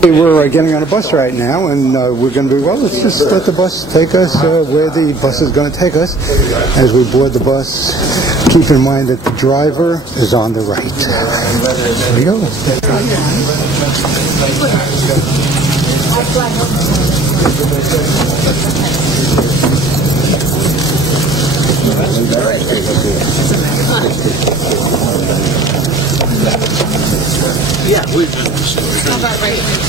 We're getting on a bus right now, and we're going to be, well, let's just let the bus take us where the bus is going to take us. As we board the bus, keep in mind that the driver is on the right. There we go. Yeah, we just. How about right here?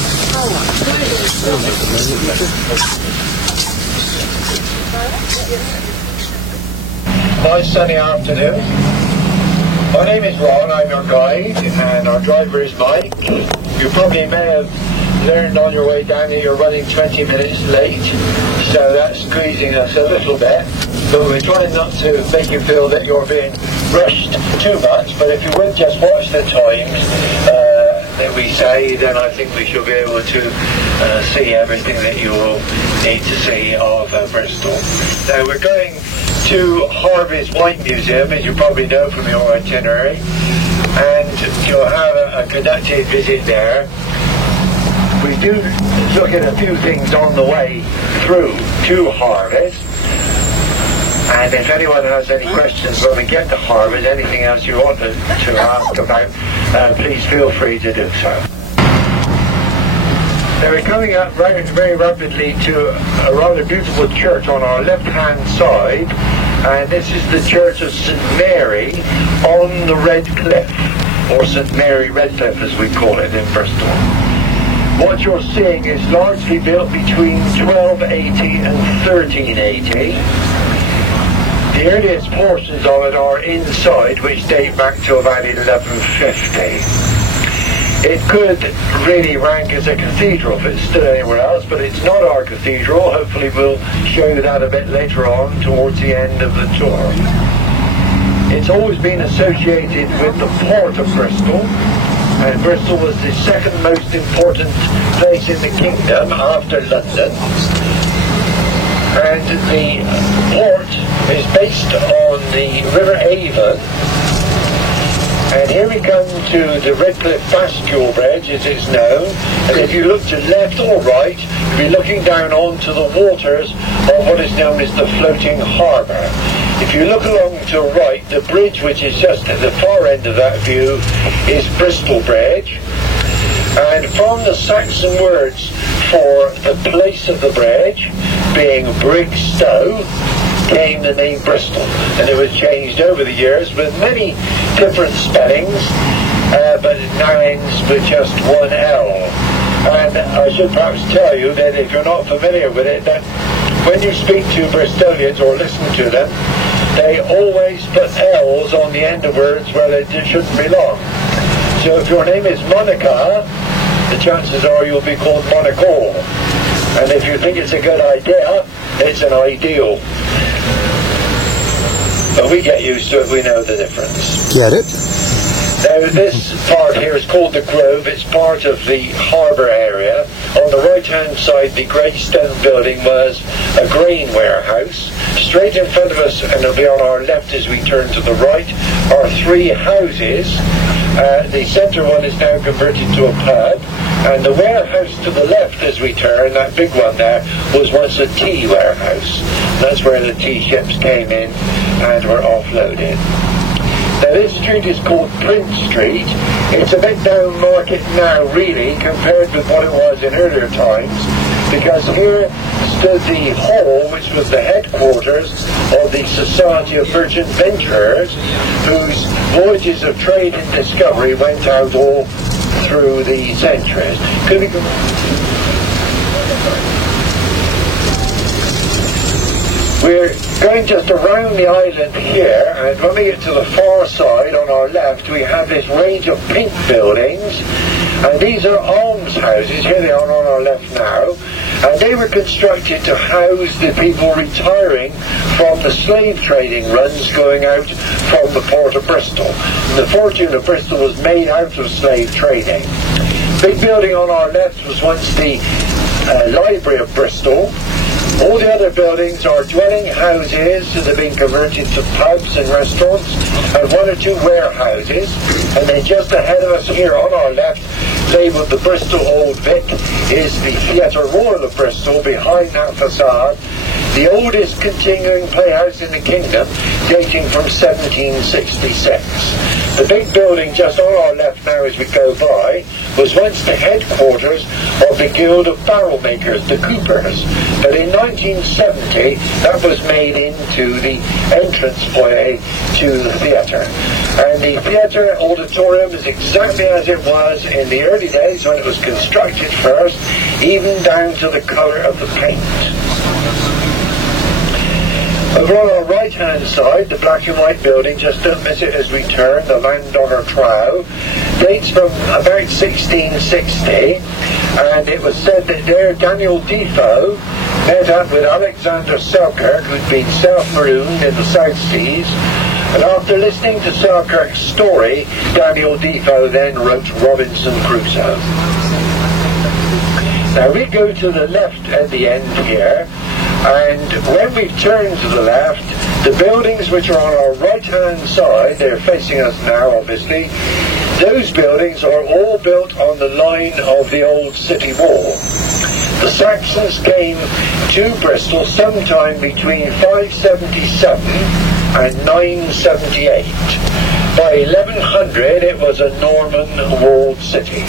Nice sunny afternoon. My name is Ron, I'm your guide, and our driver is Mike. You probably may have learned on your way down that you're running 20 minutes late, so that's squeezing us a little bit. But we're trying not to make you feel that you're being rushed too much, but if you would just watch the times that we say, then I think we should be able to see everything that you will need to see of Bristol. Now we're going to Harvey's Wine Museum, as you probably know from your itinerary, and you'll have a conducted visit there. We do look at a few things on the way through to Harvey's, and if anyone has any questions when we get to Harvey's, anything else you want to ask about, please feel free to do so. Now we're coming up very rapidly to a rather beautiful church on our left-hand side, and this is the Church of St Mary on the Red Cliff, or St Mary Redcliffe as we call it in Bristol. What you're seeing is largely built between 1280 and 1380. The earliest portions of it are inside, which date back to about 1150. It could really rank as a cathedral if it's still anywhere else, but it's not our cathedral. Hopefully we'll show you that a bit later on towards the end of the tour. It's always been associated with the port of Bristol, and Bristol was the second most important place in the kingdom after London. And the port is based on the River Avon. And here we come to the Redcliffe Bascule Bridge, as it's known, and if you look to left or right, you'll be looking down onto the waters of what is known as the floating harbour. If you look along to the right, the bridge which is just at the far end of that view is Bristol Bridge, and from the Saxon words for the place of the bridge, being Brigstow, came the name Bristol, and it was changed over the years with many different spellings, but it now ends with just one L. And I should perhaps tell you that if you're not familiar with it, that when you speak to Bristolians or listen to them, they always put L's on the end of words where they shouldn't belong. So if your name is Monica, the chances are you'll be called Monaco. And if you think it's a good idea, it's an ideal. But we get used to it, we know the difference. Get it? Now this part here is called the Grove, it's part of the harbour area. On the right hand side, the grey stone building was a grain warehouse. Straight in front of us, and it'll be on our left as we turn to the right, are three houses. The centre one is now converted to a pub, and the warehouse to the left as we turn, that big one there, was once a tea warehouse. That's where the tea ships came in and were offloaded. Now this street is called Prince Street. It's a bit down market now really compared with what it was in earlier times, because here stood the hall which was the headquarters of the Society of Merchant Venturers, whose voyages of trade and discovery went out all through the centuries. Could we go? We're going just around the island here, and when we get to the far side on our left, we have this range of pink buildings, and these are almshouses. Here they are on our left now, and they were constructed to house the people retiring from the slave trading runs going out from the port of Bristol. And the fortune of Bristol was made out of slave trading. Big building on our left was once the Library of Bristol. All the other buildings are dwelling houses that have been converted to pubs and restaurants, and one or two warehouses. And then just ahead of us here on our left labelled the Bristol Old Vic, is the Theatre Royal of Bristol behind that facade, the oldest continuing playhouse in the kingdom, dating from 1766. The big building just on our left now as we go by was once the headquarters of the Guild of Barrel Makers, the Coopers, but in 1970 that was made into the entrance foyer to the theatre. And the theatre auditorium is exactly as it was in the early days when it was constructed first, even down to the colour of the paint. Over on our right-hand side, the black and white building, just don't miss it as we turn, the Landauer Trow, dates from about 1660, and it was said that there Daniel Defoe met up with Alexander Selkirk, who'd been self-marooned in the South Seas, and after listening to Selkirk's story, Daniel Defoe then wrote Robinson Crusoe. Now we go to the left at the end here, and when we turn to the left, the buildings which are on our right-hand side, they're facing us now obviously, those buildings are all built on the line of the old city wall. The Saxons came to Bristol sometime between 577 and 978. By 1100 it was a Norman walled city.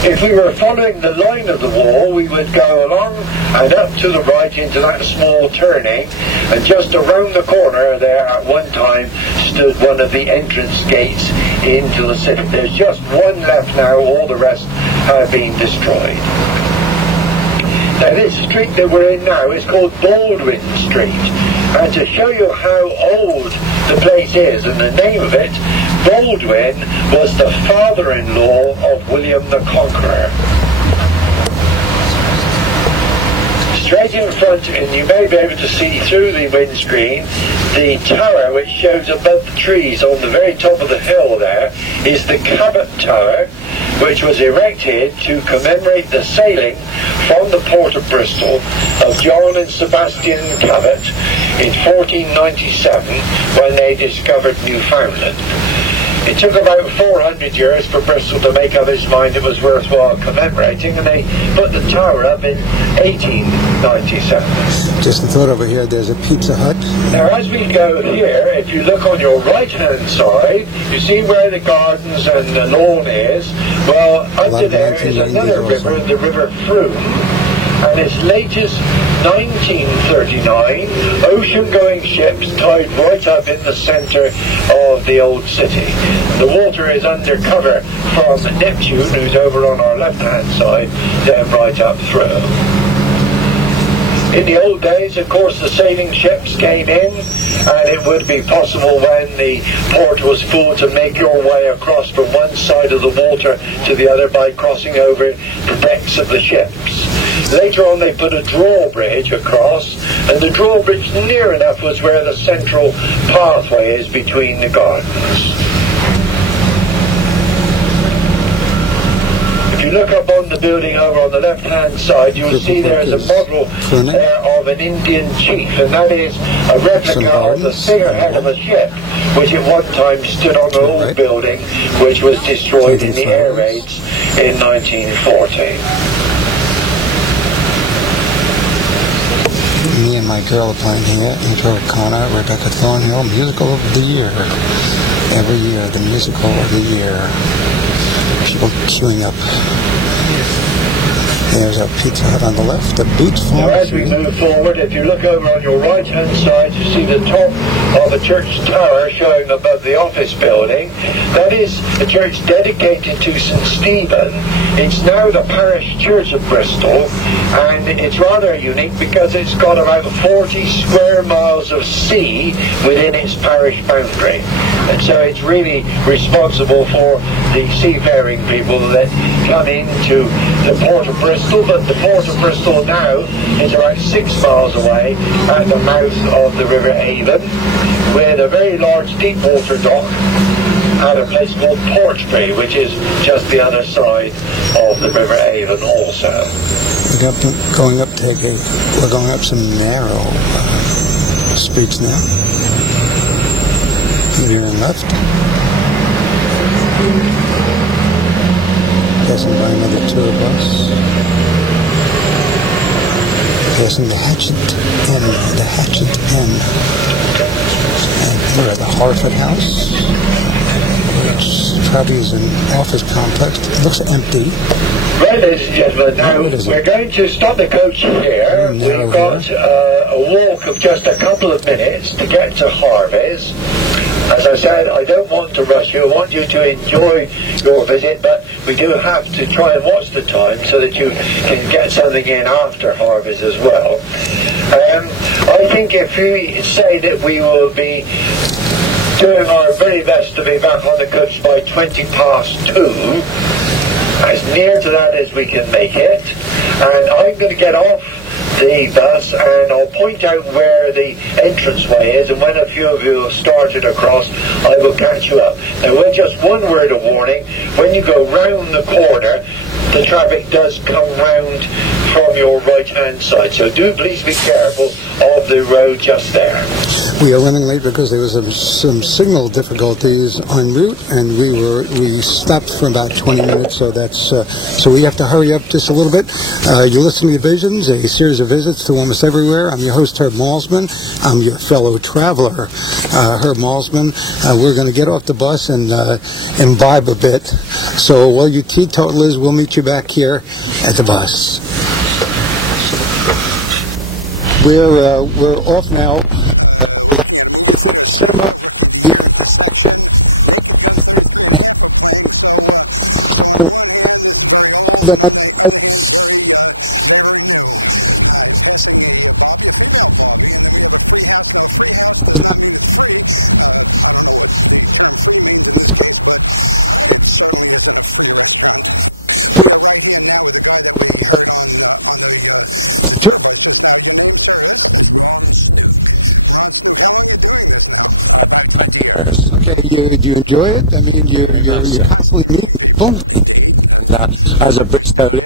If we were following the line of the wall, we would go along and up to the right into that small turning, and just around the corner there at one time stood one of the entrance gates into the city. There's just one left now, all the rest have been destroyed. Now this street that we're in now is called Baldwin Street, and to show you how old the place is and the name of it, Baldwin was the father-in-law of William the Conqueror. Straight in front, and you may be able to see through the windscreen, the tower which shows above the trees on the very top of the hill there is the Cabot Tower, which was erected to commemorate the sailing from the port of Bristol of John and Sebastian Cabot in 1497 when they discovered Newfoundland. It took about 400 years for Bristol to make up its mind it was worthwhile commemorating, and they put the tower up in 1897. Just a thought over here, there's a Pizza Hut. Now as we go here, if you look on your right-hand side, you see where the gardens and the lawn is. Well, under there is another river, the River Froome. And as late as 1939, ocean-going ships tied right up in the centre of the old city. The water is undercover from Neptune, who's over on our left-hand side, then right up through. In the old days, of course, the sailing ships came in, and it would be possible when the port was full to make your way across from one side of the water to the other by crossing over the decks of the ships. Later on they put a drawbridge across, and the drawbridge near enough was where the central pathway is between the gardens. If you look up on the building over on the left-hand side, you'll see there's a model there of an Indian chief, and that is a replica of the figurehead of a ship, which at one time stood on an old building, which was destroyed in the air raids in 1940. Me and my girl are playing here, Angel O'Connor, Rebecca Thornhill, Musical of the Year. Every year, the Musical of the Year. People queuing up. There's our Pizza Hut on the left, the Boots Farm. Now as we move forward, if you look over on your right-hand side, you see the top of a church tower showing above the office building. That is a church dedicated to St. Stephen. It's now the parish church of Bristol, and it's rather unique because it's got about 40 square miles of sea within its parish boundary. And so it's really responsible for the seafaring people that come into the port of Bristol, but the port of Bristol now is about 6 miles away at the mouth of the River Avon, with a very large deep water dock at a place called Portbury, which is just the other side of the River Avon also. We're going up some narrow streets now. Here and left. Passing by another tour bus. Passing the Hatchet Inn. And we're at the Harford House, which probably is an office complex. It looks empty. Right, ladies and gentlemen, now we're going to stop the coach here. We've got a walk of just a couple of minutes to get to Harvey's. As I said, I don't want to rush you. I want you to enjoy your visit, but we do have to try and watch the time so that you can get something in after Harvey's as well. I think if we say that we will be doing our very best to be back on the coach by 2:20, as near to that as we can make it, and I'm going to get off the bus and I'll point out where the entranceway is, and when a few of you have started across, I will catch you up. Now, with just one word of warning, when you go round the corner, the traffic does come round from your right hand side, so do please be careful of the road just there. We are running late because there was some signal difficulties en route, and we stopped for about 20 minutes, so we have to hurry up just a little bit. You're listening to Visions, a series of visits to almost everywhere. I'm your host, Herb Malzman. I'm your fellow traveler, Herb Malzman. We're going to get off the bus and imbibe a bit. So while you teetotalers, we'll meet you back here at the bus. We're off now. Okay, do you enjoy it? I mean, you're constantly meeting people. As a Bristolian,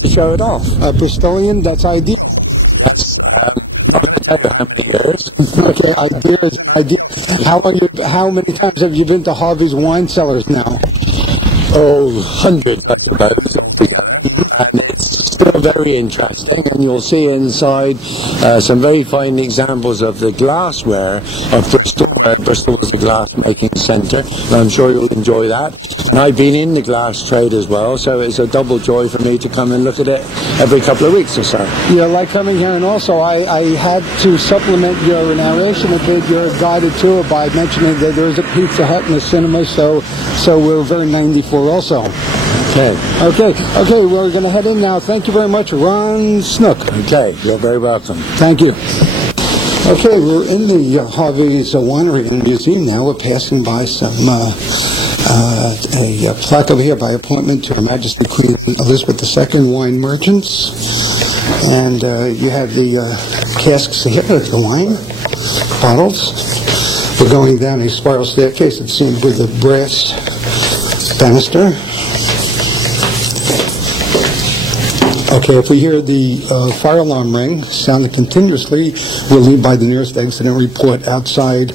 to show it off. A Bristolian, that's ideal. Okay, idea. How many times have you been to Harvey's wine cellars now? Oh, hundreds, I suppose. And it's still very interesting, and you'll see inside some very fine examples of the glassware of Bristol. Bristol is a glass making centre, and I'm sure you'll enjoy that. And I've been in the glass trade as well, so it's a double joy for me to come and look at it every couple of weeks or so. You like coming here, and also I had to supplement your narration a bit, your guided tour, by mentioning that there's a Pizza Hut and a cinema, so we're very 94 also. Okay, we're going to head in now. Thank you very much, Ron Snook. Okay, you're very welcome. Thank you. Okay, we're in the Harvey's Winery and Museum now. We're passing by a plaque over here by appointment to Her Majesty Queen Elizabeth II wine merchants. And you have the casks here, the wine bottles. We're going down a spiral staircase, it seems, with a brass banister. Okay, if we hear the fire alarm ring sounding continuously, we'll leave by the nearest exit and report outside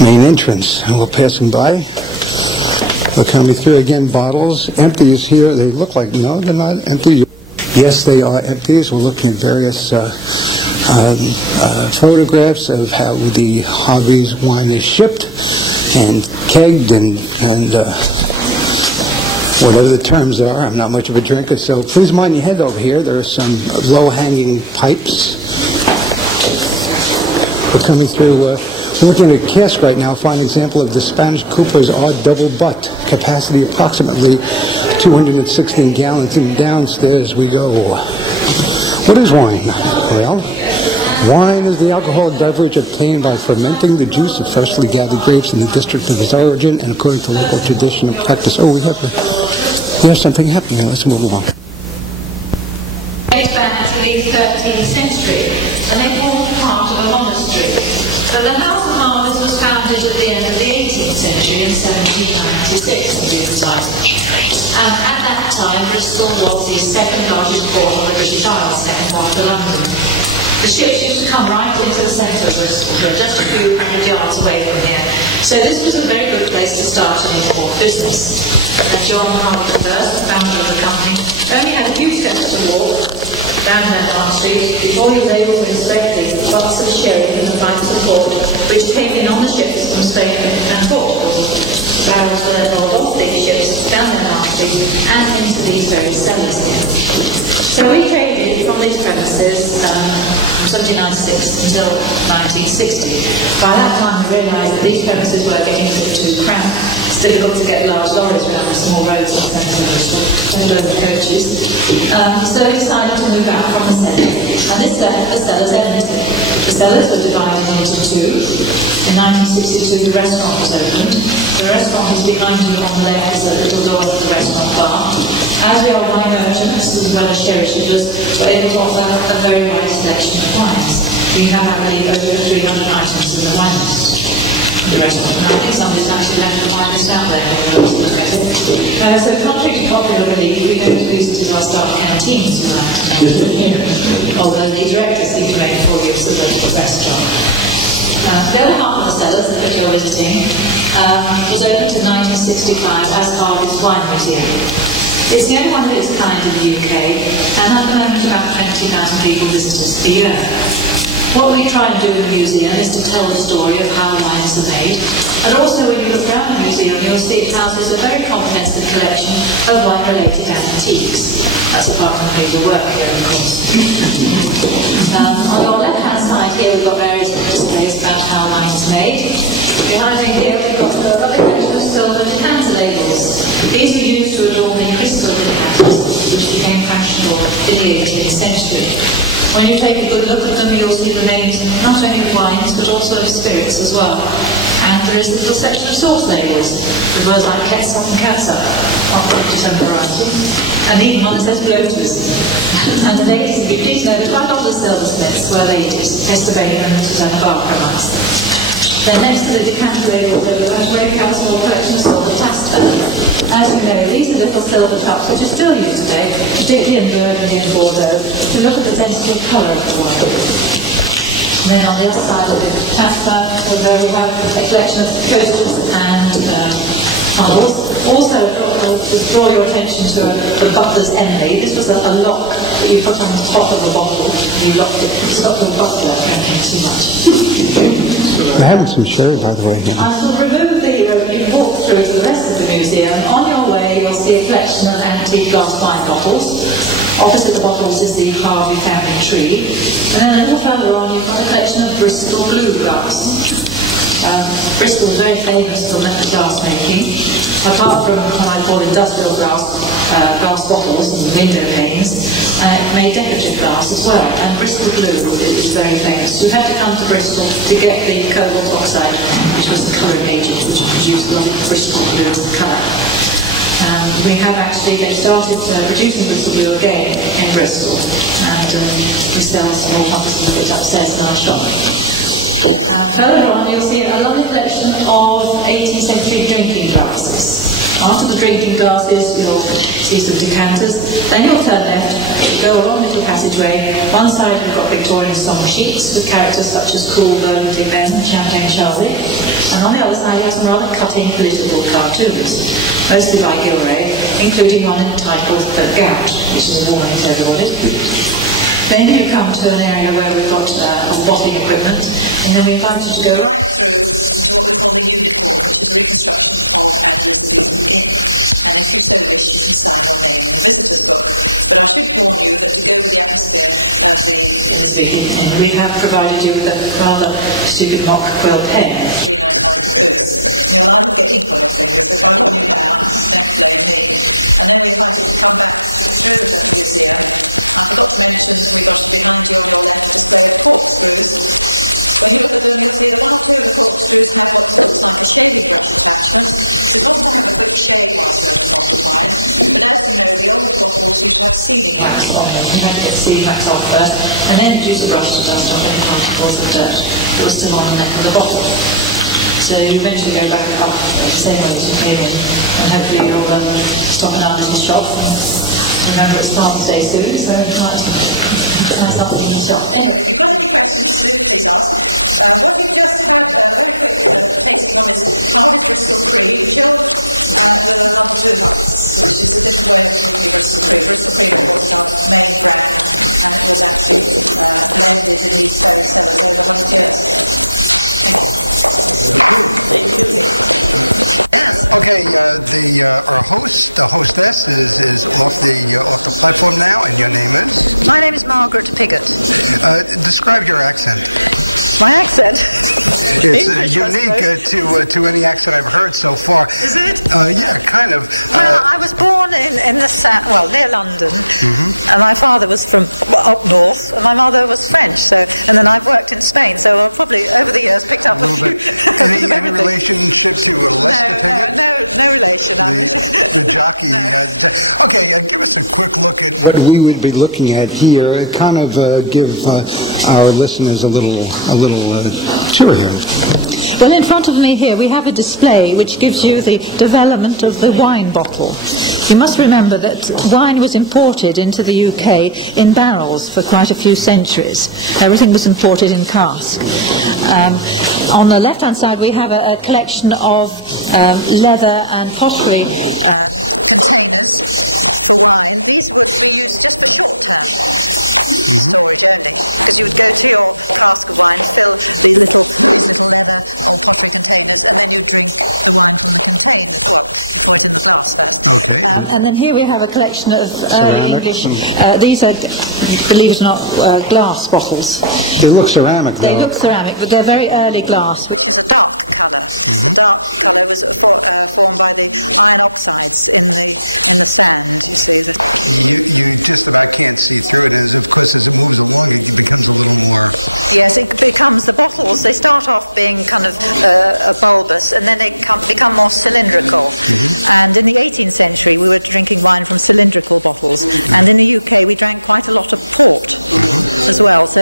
main entrance. And we're passing by. We're coming through again, bottles. Empty is here. They look like, no, they're not empty. Yes, they are empty. We're looking at various photographs of how the Harvey's wine is shipped and kegged and whatever the terms are. I'm not much of a drinker, so please mind your head over here. There are some low-hanging pipes. We're coming through, we're looking at a cask right now, a fine example of the Spanish Cooper's Odd Double Butt, capacity approximately 216 gallons, and downstairs we go. What is wine? Well, wine is the alcoholic beverage obtained by fermenting the juice of freshly gathered grapes in the district of its origin, and according to local tradition and practice. Oh, there's something happening here. Let's move along. Dates back to the 13th century, and they formed part of a monastery. But the House of Harvey's was founded at the end of the 18th century in 1796, to be precise. And at that time, Bristol was the second largest port on the British Isles, second after London. The ships used to come right into the centre of Bristol, just a few hundred yards away from here. So this was a very good place to start an import business. And John Harvey I, founder of the company, only had a few steps to walk down Denmark Street before he was able to inspect the box of sherry in the Vital Port, which came in on the ships from Spain and Portugal. The barrels were then rolled off these ships down Denmark Street and into these very cellars here. So we traded from these premises from 1796 until 1960. By that time we realised that these premises were getting a bit too cramped. It's difficult to get large lorries around the small roads in the centre of Bristol, and over coaches. So we decided to move out from the centre, and this left the cellars empty. The cellars were divided into two. In 1962 the restaurant was opened. The restaurant is behind you on the left, is a little door of the restaurant bar. As we are wine merchants, as well as sherry shippers, we're able to offer a very wide selection of wines. We have, I believe, over 300 items in the wine list. The restaurant. And I think somebody's actually left the wine list out there. So contrary to popular belief, we don't use it as our staff canteens tonight. Although the directors seem to make full use of the restaurant. The other half of the cellars that you're visiting was opened in 1965 as Harvey's Wine Museum. It's the only one of its kind in the UK, and at the moment about 20,000 people visit us a year. What we try and do in the museum is to tell the story of how wines are made, and also when you look around the museum you'll see it houses a very comprehensive collection of wine-related antiques. That's apart from paperwork here, of course. On your left-hand side here we've got various displays about how wine is made. Behind me here we've got a lovely collection of silver decanter labels. These were used to adorn the crystal decanters, which became fashionable in the 18th century. When you take a good look at them, you'll see the names not only of wines, but also of spirits as well. And there is a little section of sauce labels, with words like ketchup and catsup, not the December variety, and even one that says bloaters. And the ladies, if you please know, that quite a lot of the silversmiths were ladies, Hester Baker and Susanna Barker amongst them. Then next to the decanter labels, there was a very small collection of silver taster. As you know, these are little silver cups which are still used today, particularly in Burgundy and Bordeaux, to look at the density of colour of the wine. And then on the other side of the taster, where we have a collection of coasters and funnels. Also, just draw your attention to the butler's envy. This was a lock that you put on the top of a bottle, and you locked it. It stopped the butler drinking too much. We're having some sherry, by the way. I shall remove you walk through to the rest of the museum. On your way, you'll see a collection of antique glass wine bottles. Opposite the bottles is the Harvey family tree. And then a little further on, you've got a collection of Bristol bluegrass. Bristol is very famous for metal glass making. Apart from what I call industrial glass bottles and window panes, it made decorative glass as well. And Bristol blue is very famous. You had to come to Bristol to get the cobalt oxide, which was the colouring agent which produced a lot of Bristol blue colour. We have actually started producing Bristol blue again in Bristol, and we sell small quantities of it upstairs in our shop. Further on, you'll see a lovely collection of 18th century drinking glasses. After the drinking glasses, you'll see some decanters. Then you'll turn left, go along a little passageway. One side we've got Victorian song sheets with characters such as Cool, Burgundy Ben, and Champagne Charlie. And on the other side you have some rather cutting political cartoons, mostly by Gilray, including one entitled The Gout, which is a warning to everybody. Then you come to an area where we've got bottling equipment, and then we invite you to go up. And we have provided you with a rather stupid mock quill pen. Wax on them. You had to get seed wax off first, and then use a brush to dust off any particles of dirt that was still on the neck of the bottle. So you eventually go back up the same way as you came in, and hopefully you'll stop in our little shop. And remember, it's Father's Day soon, so you might have something in the shop. what we would be looking at here, kind of give our listeners a little tour here. Well, in front of me here we have a display which gives you the development of the wine bottle. You must remember that wine was imported into the UK in barrels for quite a few centuries. Everything was imported in cask. On the left-hand side we have a collection of leather and pottery. And then here we have a collection of early English. These are, believe it or not, glass bottles. They look ceramic, though. They look ceramic, but they're very early glass.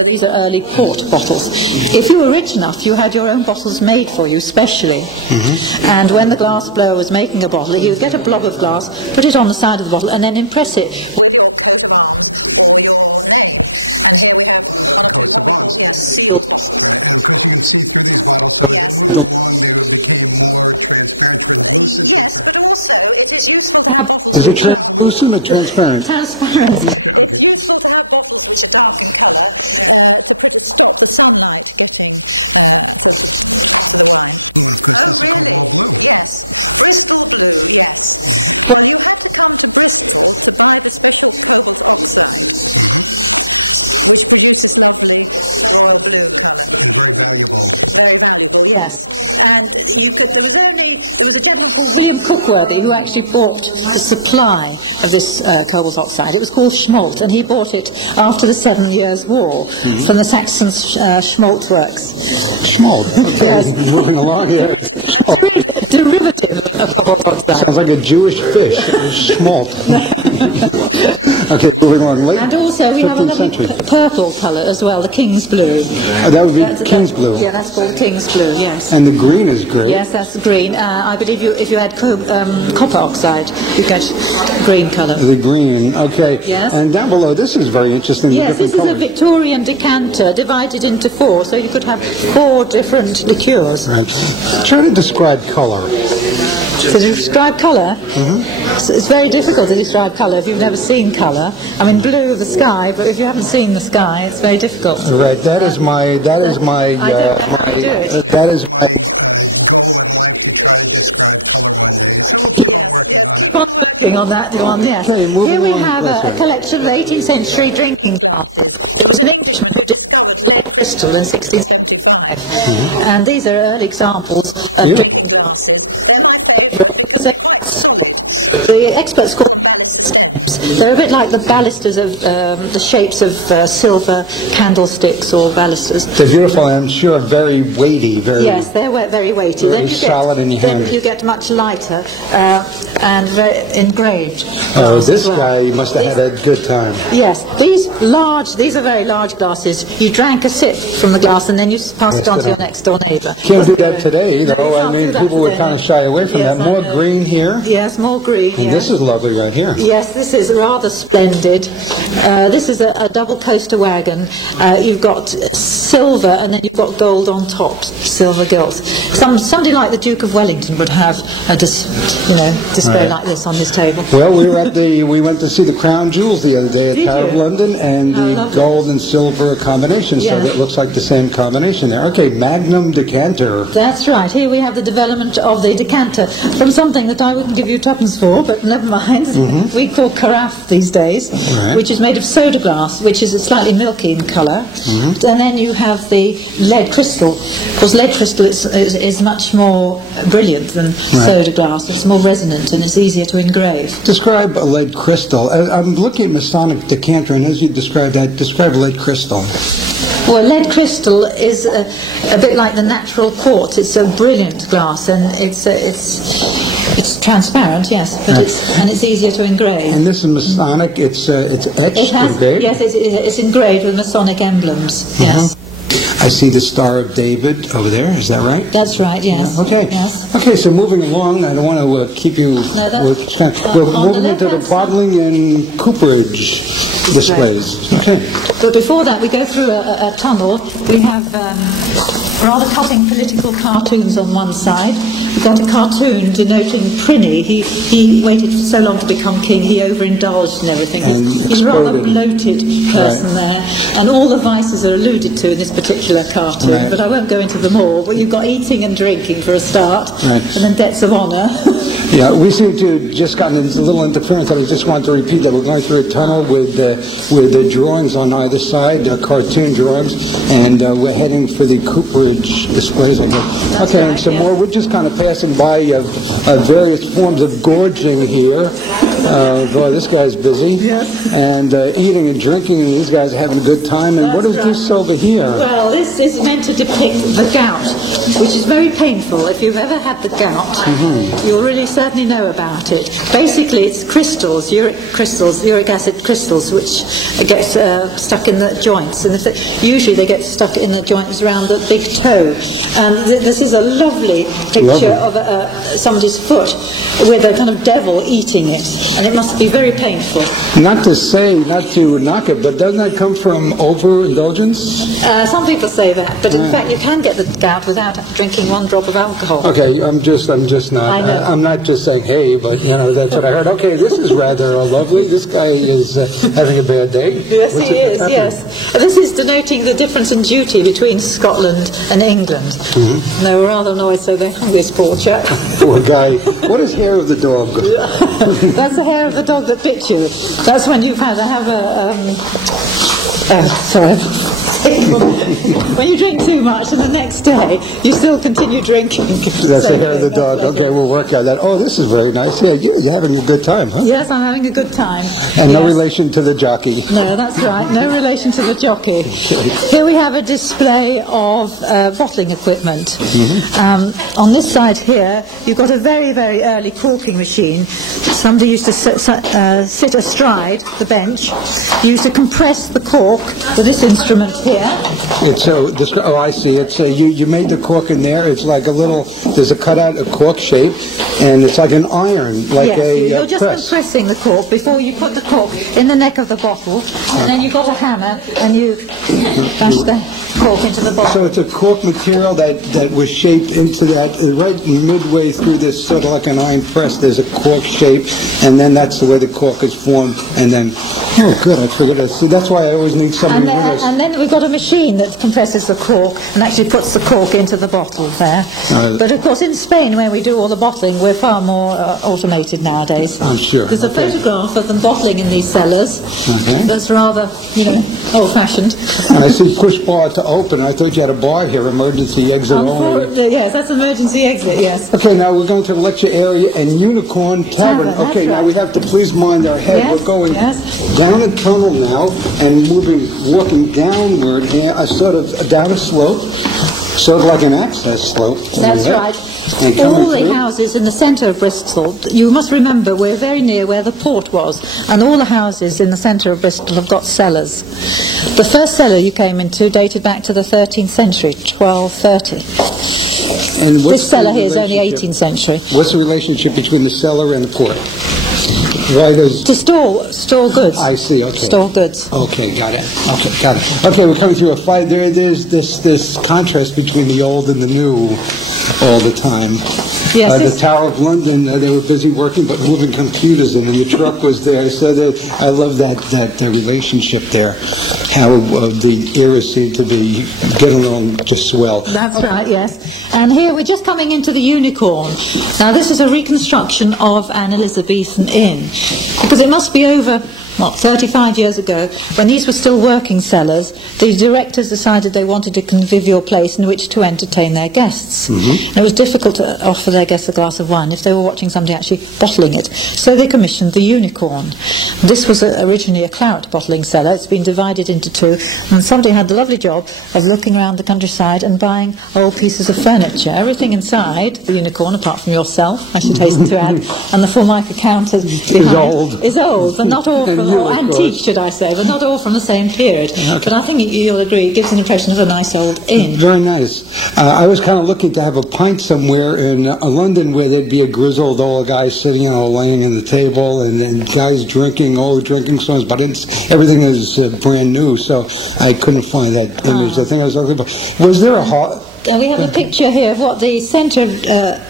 These are early port bottles. If you were rich enough, you had your own bottles made for you specially. And when the glass blower was making a bottle, he would get a blob of glass, put it on the side of the bottle, and then impress it. Is it translucent or transparent? Transparent. Yes. William Cookworthy, who actually bought the supply of this cobalt oxide. It was called Schmolt, and he bought it after the 7 Years' War from the Saxon Schmolt Works. Schmolt. Okay. Yes. Moving along here. A derivative of cobalt oxide. Sounds like a Jewish fish. Schmolt. Okay, moving on. Late And also we have a 15th lovely century. purple colour as well, the King's Blue. That would be King's Blue. Yeah, that's called King's Blue, yes. And the green is great. Yes, that's green. I believe if you had copper oxide, you get green colour. The green, okay. Yes. And down below, this is very interesting. Yes, the this is a different colours. Victorian decanter divided into 4, so you could have 4 different liqueurs. Right. Try to describe color. To describe colour, it's very difficult to describe colour if you've never seen colour. I mean, blue, the sky, but if you haven't seen the sky, it's very difficult. Right. That is my. I don't know how to do it. That is my. Concentrating on that one, yes. Okay, moving Here we on. have That's a right. collection of 18th century drinking glasses. It was an Englishman Bristol in 1675. And these are early examples of drinking glasses. The experts call they're a bit like the balusters of the shapes of silver candlesticks or balusters. They're beautiful, and I'm sure very weighty. Very. Yes, they're very weighty. Very solid in your hand. Then you get much lighter and very engraved. Oh, glass this as well. guy must have had a good time. Yes, these are very large glasses. You drank a sip from the glass and then you pass it on to your next door neighbour. Can't do that today, No, though. you I can't mean, do that people would today, kind of no. shy away from Yes, that. I More know. green here. Yes, more green. And yes. this is lovely right here. Yes, this is rather splendid. This is a double coaster wagon. You've got silver and then you've got gold on top, silver gilt. Somebody like the Duke of Wellington would have a display Right. like this on his table. Well, we went to see the Crown Jewels the other day at Did Tower of you? London, and Oh, the lovely. gold and silver combination, Yeah. so it looks like the same combination there. Okay, Magnum decanter. That's right. Here we have the development of the decanter from something that I wouldn't give you twopence for, but never mind. We call carafe these days, Right. which is made of soda glass, which is slightly milky in colour. And then you have the lead crystal. Of course, lead crystal is much more brilliant than soda glass. It's more resonant and it's easier to engrave. Describe a lead crystal. I'm looking at Masonic decanter, and as you describe that, describe lead crystal. Well, lead crystal is a bit like the natural quartz. It's a brilliant glass, and It's transparent, yes, but it's easier to engrave. And this is Masonic. It's etched. It has, engraved? yes, it's engraved with Masonic emblems. Yes, I see the Star of David over there. Is that right? that's right. Yes. Okay. Yes. Okay, so moving along, I don't want to keep you... we're moving into the bottling and cooperage displays. Okay. But before that, we go through a tunnel. We have rather cutting political cartoons on one side. We've got a cartoon denoting Prinny. He waited so long to become king, he overindulged and everything. He's a rather bloated person there. And all the vices are alluded to in this particular cartoon, but I won't go into them all. But you've got eating and drinking for a start, and then debts of honour. Yeah, we seem to have just gotten a little interference. I just want to repeat that we're going through a tunnel with the drawings on either side, cartoon drawings, and we're heading for the cooperage displays, I guess. Okay, and some more. We're just kind of passing by various forms of gorging here. Boy, this guy's busy. Yes. And eating and drinking, and these guys are having a good time. And what is this over here? Well, this is meant to depict the gout, which is very painful. If you've ever had the gout, you'll really certainly know about it. Basically, it's crystals, uric acid crystals, which get stuck in the joints. And usually they get stuck in the joints around the big toe. And this is a lovely picture of somebody's foot with a kind of devil eating it. And it must be very painful. Not to knock it, but doesn't that come from overindulgence? Some people say that, but in fact you can get the gout without drinking one drop of alcohol. Okay, I'm just not. I'm not just saying, hey, but that's what I heard. Okay, this is rather lovely. This guy is having a bad day. Yes, he is. Yes, this is denoting the difference in duty between Scotland and England. And they were rather annoyed, so they hung this poor chap. Poor guy. What is hair of the dog? That's the hair of the dog that bit you. That's when you've had to have when you drink too much and the next day you still continue drinking. That's the hair of the dog. Okay, we'll work out that. Oh, this is very nice. Yeah, you're having a good time, huh? Yes, I'm having a good time. And no relation to the jockey. No, that's right. No relation to the jockey. Here we have a display of bottling equipment. On this side here, you've got a very, very early corking machine. Somebody used to sit astride the bench, used to compress the cork with this instrument here. I see. It's you made the cork in there. It's like there's a cutout, a cork shape, and it's like an iron, like you're just press. compressing the cork before you put the cork in the neck of the bottle, and then you've got a hammer and you bash the cork into the bottle. So it's a cork material that was shaped into that, right midway through this, sort of like an iron press, there's a cork shape, and then that's the way the cork is formed, and then, oh good, I figured that. So that's why I always need somebody with us. And then we've got a machine that compresses the cork and actually puts the cork into the bottle there. But of course in Spain, where we do all the bottling, we're far more automated nowadays. I'm sure. There's a photograph of them bottling in these cellars. That's rather, old-fashioned. And I see push bar to open. I thought you had a bar here, emergency exit only. Yes, that's emergency exit, yes. Okay, now we're going to the lecture area and Unicorn Tavern. Okay, now we have to please mind our head. Yes, we're going down a tunnel now and walking downward, sort of down a slope, sort of like an access slope. That's right. All the houses in the centre of Bristol, you must remember we're very near where the port was, and all the houses in the centre of Bristol have got cellars. The first cellar you came into dated back to the 13th century, 1230. And this cellar here is only 18th century. What's the relationship between the cellar and the port? To store goods. I see, okay. Store goods. Okay, got it. Okay, we're coming through a fight. There's this contrast between the old and the new all the time. Yes, the Tower of London, they were busy working but moving computers in, and the truck was there. So I love that relationship there, how the eras seem to be getting along just swell. That's right, yes. And here we're just coming into the Unicorn. Now this is a reconstruction of an Elizabethan inn, because it must be over 35 years ago, when these were still working cellars, the directors decided they wanted a convivial place in which to entertain their guests. Mm-hmm. It was difficult to offer their guests a glass of wine if they were watching somebody actually bottling it. So they commissioned the Unicorn. This was originally a claret bottling cellar. It's been divided into two, and somebody had the lovely job of looking around the countryside and buying old pieces of furniture. Everything inside the Unicorn, apart from yourself, I should hasten to add, and the Formica counters behind, is old, but not all from, or antique, should I say, but not all from the same period. Okay. But I think you'll agree, it gives an impression of a nice old inn. Very nice. I was kind of looking to have a pint somewhere in London where there'd be a grizzled old guy sitting, laying in the table, and guys drinking old drinking songs, but everything is brand new, so I couldn't find that image. I think I was looking for. Was there a we have a picture here of what the centre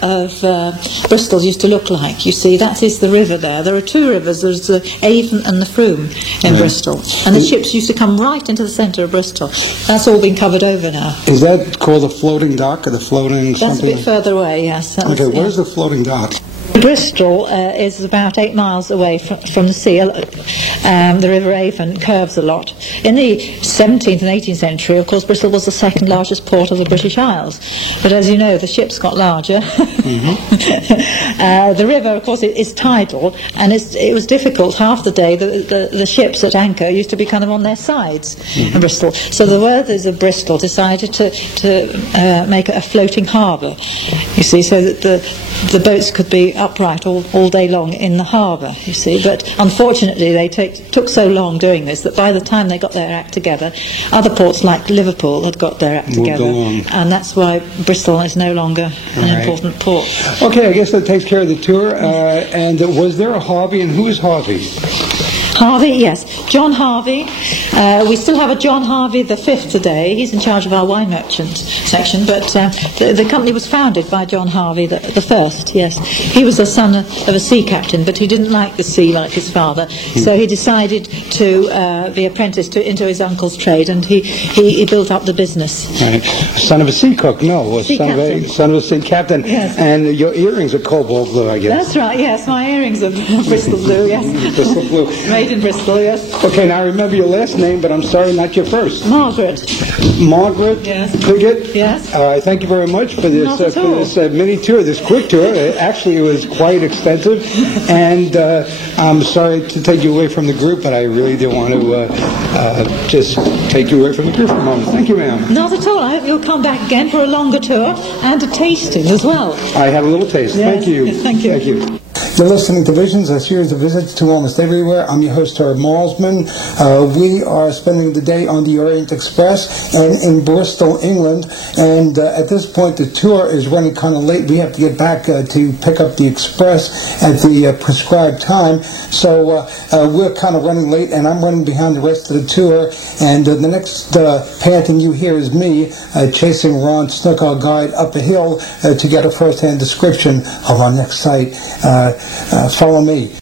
of Bristol used to look like. You see, that is the river there. There are two rivers. There's the Avon and the Froom in Bristol. And the ships used to come right into the centre of Bristol. That's all been covered over now. Is that called the floating dock or the floating something? That's a bit further away, yes. Okay, where's the floating dock? Bristol is about 8 miles away from the sea. The River Avon curves a lot. In the 17th and 18th century, of course, Bristol was the second largest port of the British Isles. But as you know, the ships got larger. Mm-hmm. The river, of course, is tidal, and it was difficult. Half the day, the ships at anchor used to be kind of on their sides in Bristol. So the worthers of Bristol decided to make a floating harbour, you see, so that the boats could be upright all day long in the harbour, you see. But unfortunately they took so long doing this that by the time they got their act together, other ports like Liverpool had got their act together, and that's why Bristol is no longer an important port. Okay, I guess that takes care of the tour. And was there a Harvey, and who is Harvey? Harvey, yes. John Harvey. We still have a John Harvey the Fifth today. He's in charge of our wine merchant section, but the company was founded by John Harvey the First, yes. He was the son of a sea captain, but he didn't like the sea like his father, so he decided to be apprenticed into his uncle's trade, and he built up the business. Right. Son of a sea cook, no. Son of a sea captain. Yes. And your earrings are cobalt blue, I guess. That's right, yes. My earrings are Bristol blue, yes. Bristol blue. Made in Bristol, yes. Okay, now I remember your last name, but I'm sorry, not your first. Margaret. Margaret? Yes. Piggott? Yes. Thank you very much for this mini tour, this quick tour. Actually, it was quite extensive, and I'm sorry to take you away from the group, but I really do want to just take you away from the group for a moment. Thank you, ma'am. Not at all. I hope you'll come back again for a longer tour and a tasting as well. I have a little taste. Yes. Thank you. Yes, thank you. Thank you. You're listening to Visions, a series of visits to almost everywhere. I'm your host, Herb Malsman. We are spending the day on the Orient Express and in Bristol, England. And at this point, the tour is running kind of late. We have to get back to pick up the express at the prescribed time. So we're kind of running late, and I'm running behind the rest of the tour. And the next panting you hear is me chasing Ron Snook, our guide, up a hill to get a first-hand description of our next site. Follow me.